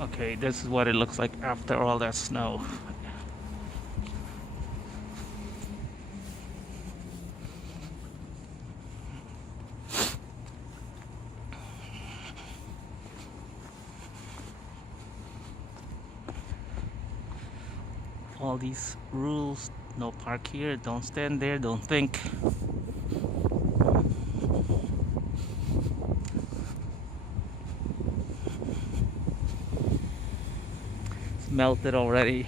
Okay, this is what it looks like after all that snow. All these rules: no park here, don't stand there, don't think. It's melted already.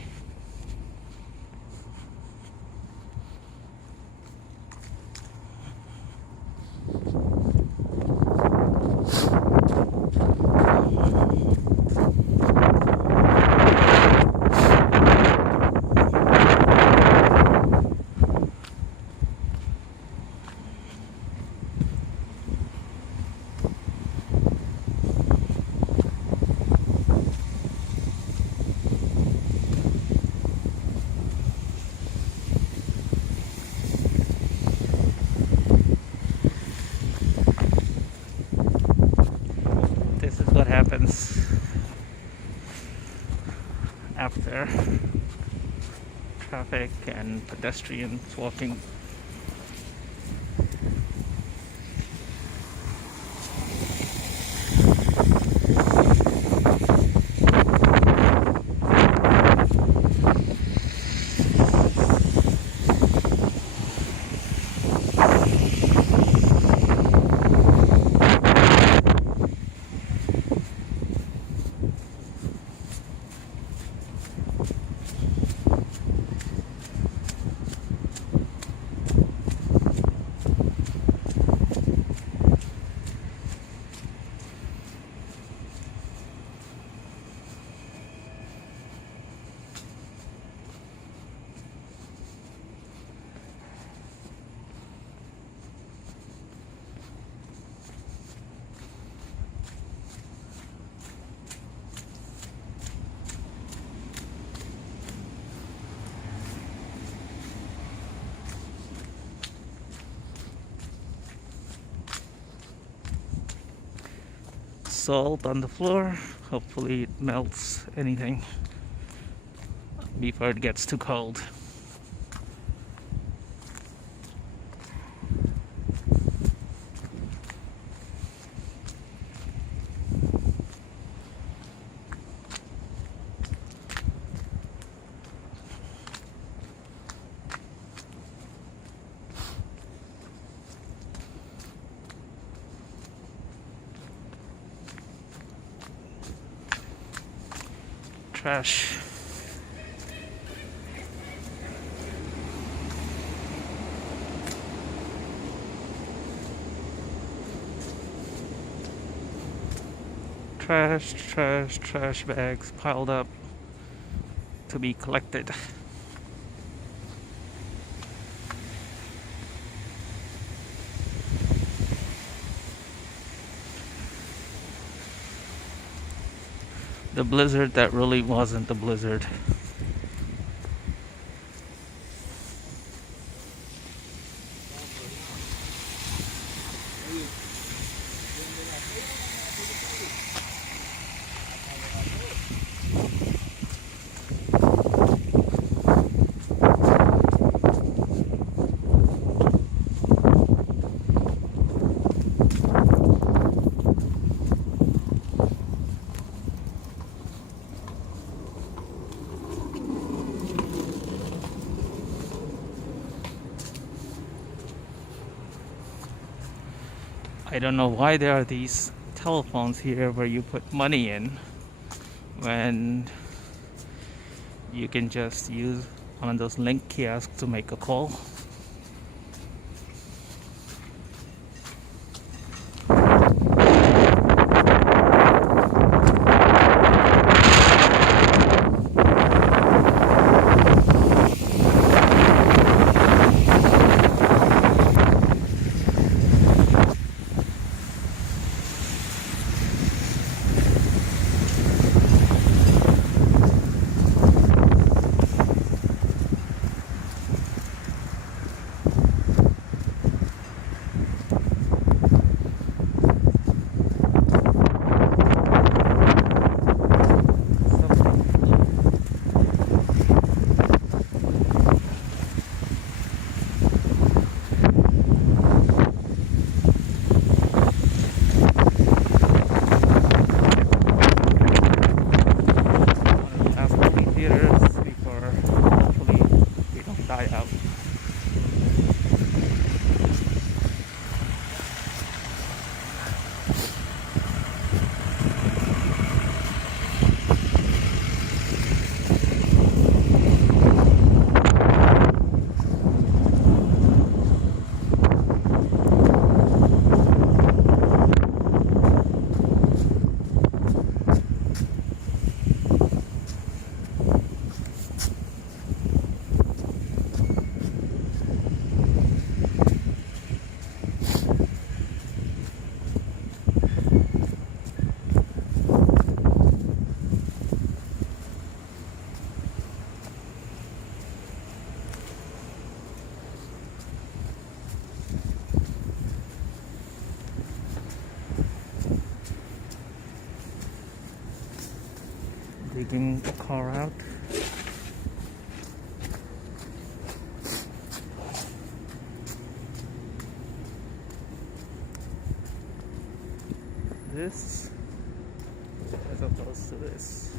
This is what happens after traffic and pedestrians walking. Salt on the floor. Hopefully it melts anything before it gets too cold. Trash. Trash bags piled up to be collected. The blizzard that really wasn't a blizzard. I don't know why there are these telephones here where you put money in when you can just use one of those link kiosks to make a call. taking a car out. This as opposed to this.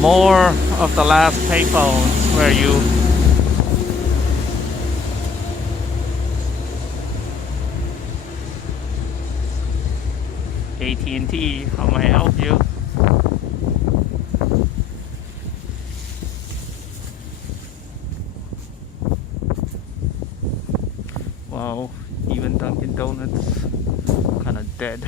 More of the last payphones where you AT&T, how may I help you? Wow, even Dunkin' Donuts kinda dead.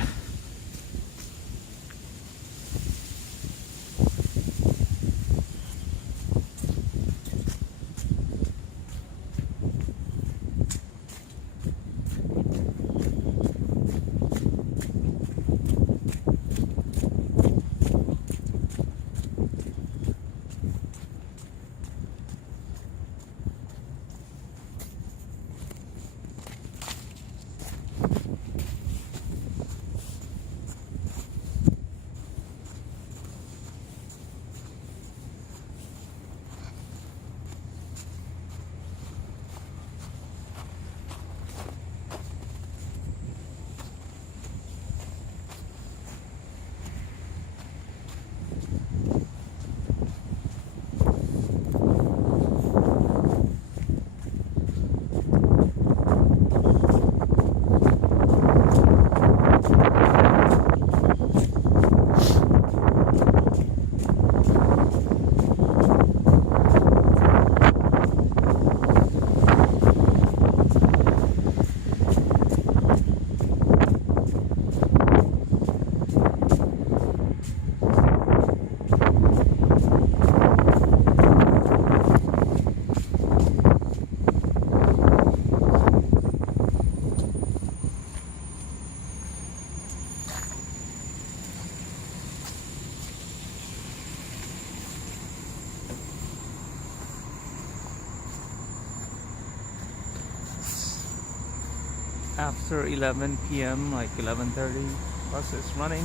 After 11 p.m., like 11:30, bus is running.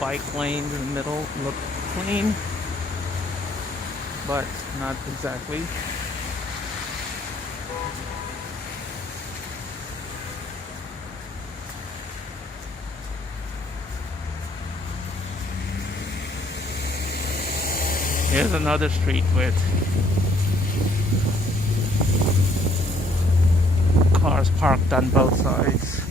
Bike lanes in the middle look clean, but not exactly. Here's another street with cars parked on both sides.